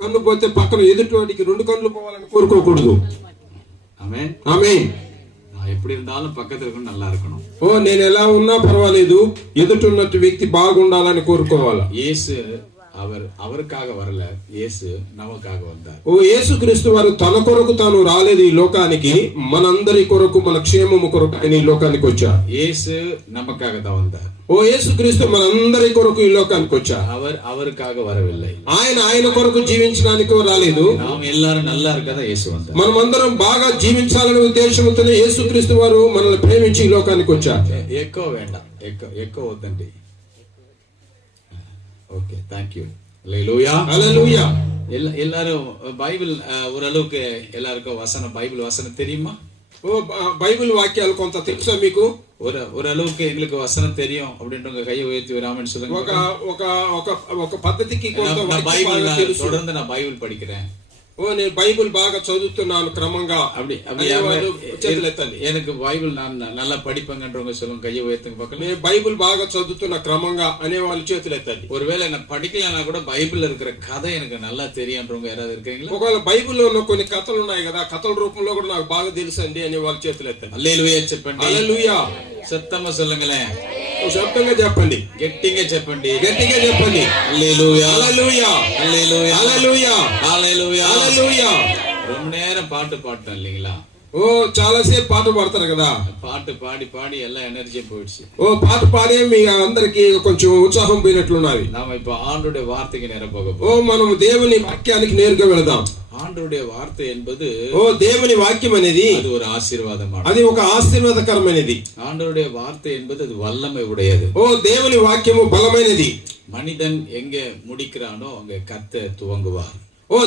కన్ను పోతే పక్కన ఎదుటివాడికి 2 కన్నులు పోవాలని కోరుకోకూడదు. ஆமென். ఆమేన్. நான் எப்படி இருந்தாலும் பக்கத்துல இருக்கணும், நல்லா இருக்கணும். నేను ఎలా ఉన్నా పర్వాలేదు, ఎదుటి ఉన్నట్టు వ్యక్తి బాగుండాలని కోరుకోవాలి. இயேசு அவருக்காக வரல, இயேசு நமக்காக வந்தார். యేసుక్రీస్తు వారు తన కొరకు తాను రాలేదు ఈ లోకానికి, మనందరి కొరకు, మన క్షేమము కొరకు ఈ లోకానికి వచ్చారు. இயேசு நமக்காக தான் வந்தார். యేసుక్రీస్తు మనందరి కొరకు ఈ లోకానికి వచ్చారు. அவருக்காக வரவில்லை. ఆయన కొరకు జీవించడానికి రాలేదు. நாம் எல்லாரும் நல்லா இருக்கதா இயேசு வந்தார். మనమందరం బాగా జీవించాలనే ఉద్దేశంతోనే యేసుక్రీస్తు వారు మనల్ని ప్రేమించి ఈ లోకానికి వచ్చారు. ఎక్కో వేண்டாం, ఎక్కో వద్దండి. Okay, thank you. Hallelujah, hallelujah. எல்லாரும் பைபிள் ஓரளவுக்கு எல்லாருக்கும் பைபிள் வசனம் தெரியுமா? బైబిల్ వాక్యాలు కొంత తెలుసా మీకు? ஓரளவுக்கு எங்களுக்கு வசனம் தெரியும் அப்படின்றவங்க கையை உயர்த்தி விராமன்னு சொல்லுங்க. ఒక పద్ధతికి కొంత தொடர்ந்து நான் பைபிள் படிக்கிறேன், నేను బైబిల్ బాగా చదువుతున్నాను క్రమంగా, எனக்கு பைபிள் நான் நல்லா படிப்பேங்கன்றவங்க சொல்லுங்க, கையை உயர்த்துங்க பார்க்கலாம். నేను బైబిల్ బాగా చదువుతున్న క్రమంగా అనే వాళ్ళు చేతులు ఎత్తండి. ஒருவேளை நான் படிக்கலன்னா கூட బైబిల్ இருக்கிற కథ எனக்கு நல்லா தெரியும்ன்றவங்க యారాவது இருக்கீங்களா? ఒకవేళ బైబిల్లో ఉన్న కొన్ని కథలు ఉన్నాయి కదా, కథల రూపంలో కూడా నాకు బాగా తెలుసు అండి అనే వాళ్ళు చేతులు ఎత్తండి. హల్లెలూయా చెప్పండి. హల్లెలూయా. సత్తమ சொல்லுங்களேன். శబ్దంగా చెప్పండి, గట్టిగా చెప్పండి, గట్టిగా చెప్పండి. హల్లెలూయా, హల్లెలూయా, హల్లెలూయా, హల్లెలూయా, హల్లెలూయా, హల్లెలూయా. ரொம்ப நேரம் பாட்டு பாட்டோம் இல்லீங்களா? చాలా సేపు పాట పాడతారు కదా, పాట పాడి పాడి எல்லா எனர்ஜி போயிடுச்சு. పాట పాడే మీ అందరికి కొంచెం ఉత్సాహం పోయినట్లున్నది. நாம இப்ப ஆண்டவருடைய வார்த்தைக்கு நேரா போக போறோம். మనం దేవుని వాక్యానికి నేరుగా వెళదాం. ஆண்டவருடைய வார்த்தை என்பது దేవుని వాక్యం అనేది அது ஒரு ஆசీర్వాదம், అది ఒక ఆశీర్వాదకరమైనది. ஆண்டவருடைய வார்த்தை என்பது அது வல்லமை உடையது. దేవుని వాక్యము బలమైనది. மனிதன் எங்க முடிக்கிறானோ அங்க கர்த்தர் துவங்குவார்.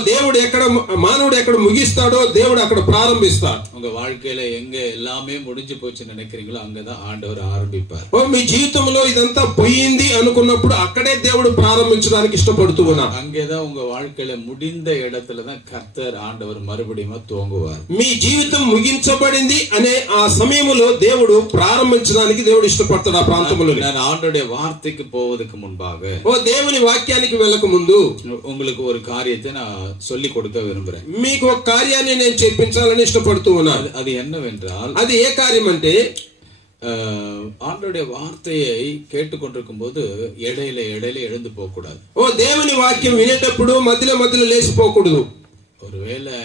దేవుడు ఎక్కడ, మానవుడు ఎక్కడ ముగిస్తాడో దేవుడు అక్కడ ప్రారంభిస్తాడు. உங்க வாழ்க்கையில எங்க எல்லாமே முடிஞ்சு போச்சுன்னு நினைக்கிறீங்களோ அங்கதான் ஆண்டவர் ஆரம்பிப்பார். మీ జీవితంలో ఇదంతా పోయింది అనుకున్నప్పుడు అక్కడే దేవుడు ప్రారంభించడానికి ఇష్టపడుతూ ఉన్నాడు. அங்கேதான் உங்க வாழ்க்கையில முடிந்த இடத்துலதான் கர்த்தர் ஆண்டவர் மறுபடியும் துவங்குவார். మీ జీవితం ముగించబడింది అనే ఆ సమయంలో దేవుడు ప్రారంభించడానికి దేవుడు ఇష్టపడతాడు ఆ ప్రాంతంలో. நான் ஆண்டவருடைய வார்த்தைக்கு போவதற்கு முன்பாக దేవుని వాక్యానికి వెళ్ళక ముందు உங்களுக்கு ஒரு காரியத்தை நான் சொல்லி கொடுக்க விரும்புறேன். మీకు ఒక కార్యాన్ని నేను చెప్పించాలని ఇష్టపడుతూ ఉన్నాను. அது என்னவென்றால், అది ఏ కార్యం అంటే, ஆண்டவருடைய வார்த்தையை கேட்டுக்கொண்டிருக்கும் போது இடையில எழுந்து போக கூடாது. దేవుని వాక్యం వినేటప్పుడు మధ్యలో లేచిపోకూడదు. ஒருவேளை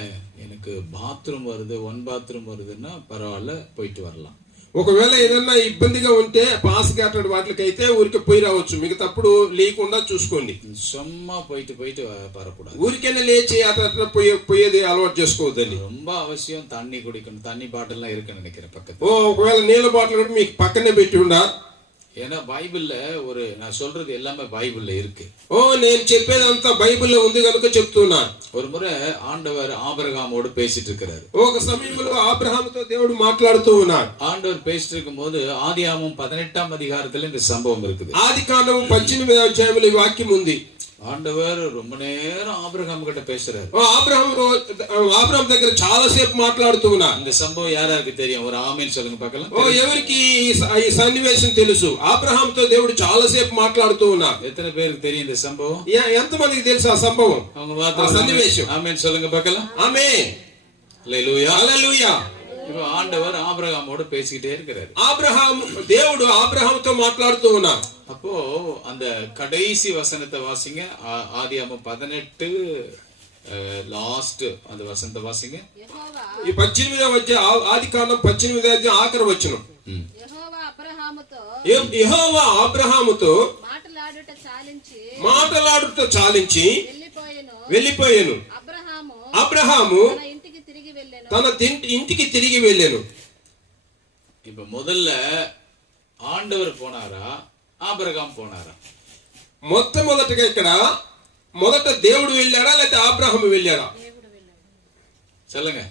எனக்கு బాత్రూమ్ வருது, 1 బాత్రూమ్ வருதுன்னா పర్వాలే, పోయిட்டு வரலாம். ఒకవేళ ఏదన్నా ఇబ్బందిగా ఉంటే పాస్ గట్టాడు వాటికైతే ఊరికే పోయి రావచ్చు, మిగతాప్పుడు లేకుండా చూసుకోండి. சும்மா போயிட்டு வரக்கூடாது. ఊరికైనా లేచి అట్లా పోయేది అలవాటు చేసుకోవద్దండి. ரொம்ப அவசியம் தண்ணி குடிக்கணும். தண்ணி பாட்டில் எல்லாம் இருக்குன்னு நினைக்கிறேன் பக்கத்துல. ఒకవేళ నీళ్ళ బాటిల్ కూడా మీకు పక్కనే పెట్టి ఉండా. ஏன்னா பைபிள்ல நான் சொல்றது எல்லாமே பைபிள்ல இருக்கு. నేను చెప్పేదంతా బైబిల్లో ఉంది కనుక చెప్తున్నా. ஒரு முறை ஆண்டவர் ஆபிரகாமோடு பேசிட்டு இருக்கிறாரு. ఒక సమయంలో అబ్రహాముతో దేవుడు మాట్లాడుతూ ఉన్నాడు. ஆண்டவர் பேசிட்டு இருக்கும்போது ஆதியாகமம் 18ஆம் அதிகாரத்துல இந்த சம்பவம் இருக்குது. ఆదికాండం 18వ అధ్యాయంలో ఈ వాక్యం ఉంది. ఆండవర్ ரொம்ப நேரம் ఆబ్రహాం கிட்ட பேசுறாரு. ఆబ్రహాం దగ్గర చాలా సేపు మాట్లాడుతూ ఉన్నారు. இந்த சம்பவம் யாருக்கு தெரியும்? ஒரு ఆమేన్ சொல்லுங்க பார்க்கலாம். ఎవరికి ఈ సన్నివేశం తెలుసు? అబ్రహాంతో దేవుడు చాలా సేపు మాట్లాడుతూ ఉన్నారు. எத்தனை பேருக்கு தெரியும் இந்த சம்பவம்? ఎంత మందికి తెలుసు ఆ సంభవం, ఆ సన్నివేశం? ఆమేన్ சொல்லுங்க பார்க்கலாம். ఆమేన్. హల్లెలూయా, హల్లెలూయా. இப்போ ஆண்டவர் ஆபிரகாமோடு பேசிக்கிட்டே இருக்கிறார். దేవుడు అబ్రహాంతో మాట్లాడుతూ ఉన్నారు. அப்போ அந்த கடைசி வசனத்தை வாசிங்க. ஆதியாகமம் 18 లాస్ట్ அந்த వసంత వాసింగే. ఈ 18వ అధ్యాయం, ఆదికాండం 18వ అధ్యాయం ఆఖరి వచనం. యెహోవా అబ్రహాముతో మాటలాడుట చాలించి వెళ్ళిపోయాను. అబ్రహాము తన ఇంటికి తిరిగి వెళ్ళాను. இப்ப முதல்ல ஆண்டவர் போனாரா, ఆబ్రహాం పోనారా? మొట్టమొదటిగా ఇక్కడ మొదట దేవుడు వెళ్ళాడా లేకపోతే అబ్రహాము వెళ్ళాడా? சொல்லுங்க.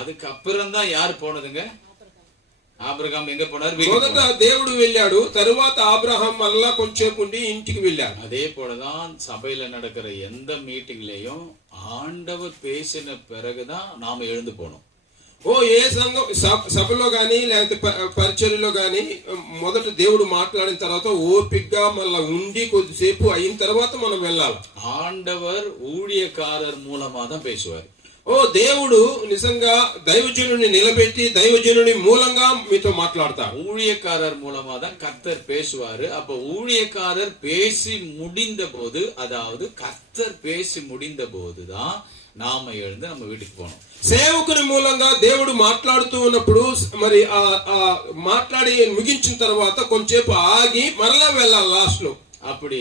அதுக்கு அப்புறம் தான் யார் போனதுங்க? ఆబ్రహాం எங்க போனார்? మొదట దేవుడు వెళ్ళాడు, తరువాత అబ్రహాం మళ్ళా కొంచెం ఉండి ఇంటికి వెళ్ళాడు. அதே போலதான் சபையில நடக்கிற எந்த மீட்டிங்லயும் ஆண்டவர் பேசின பிறகுதான் நாம எழுந்து போனோம். ఓ ఏ సంఘం సభలో గాని లేకపోతే పరిచర్యలో గాని మొదట దేవుడు మాట్లాడిన తర్వాత ఓపికగా మళ్ళా ఉండి కొద్దిసేపు అయిన తర్వాత మనం వెళ్ళాలి. ஆண்டவர் ஊழியக்காரர் மூலமா தான் பேசுவார். ఓ దేవుడు నిజంగా దైవజనుని నిలబెట్టి దైవజనుని మూలంగా మీతో మాట్లాడతారు. ஊழியக்காரர் மூலமா தான் கர்த்தர் பேசுவாரு. அப்ப ஊழியக்காரர் பேசி முடிந்த போது, அதாவது கர்த்தர் பேசி முடிந்த போதுதான் நாம எழுந்து நம்ம வீட்டுக்கு போனோம். సేవకుని మూలంగా దేవుడు మాట్లాడుతూ ఉన్నప్పుడు మరి ఆ మాట్లాడి ముగించిన తర్వాత కొంచెంసేపు ఆగి మరలా వెళ్ళాలి లాస్ట్ లో. அப்படி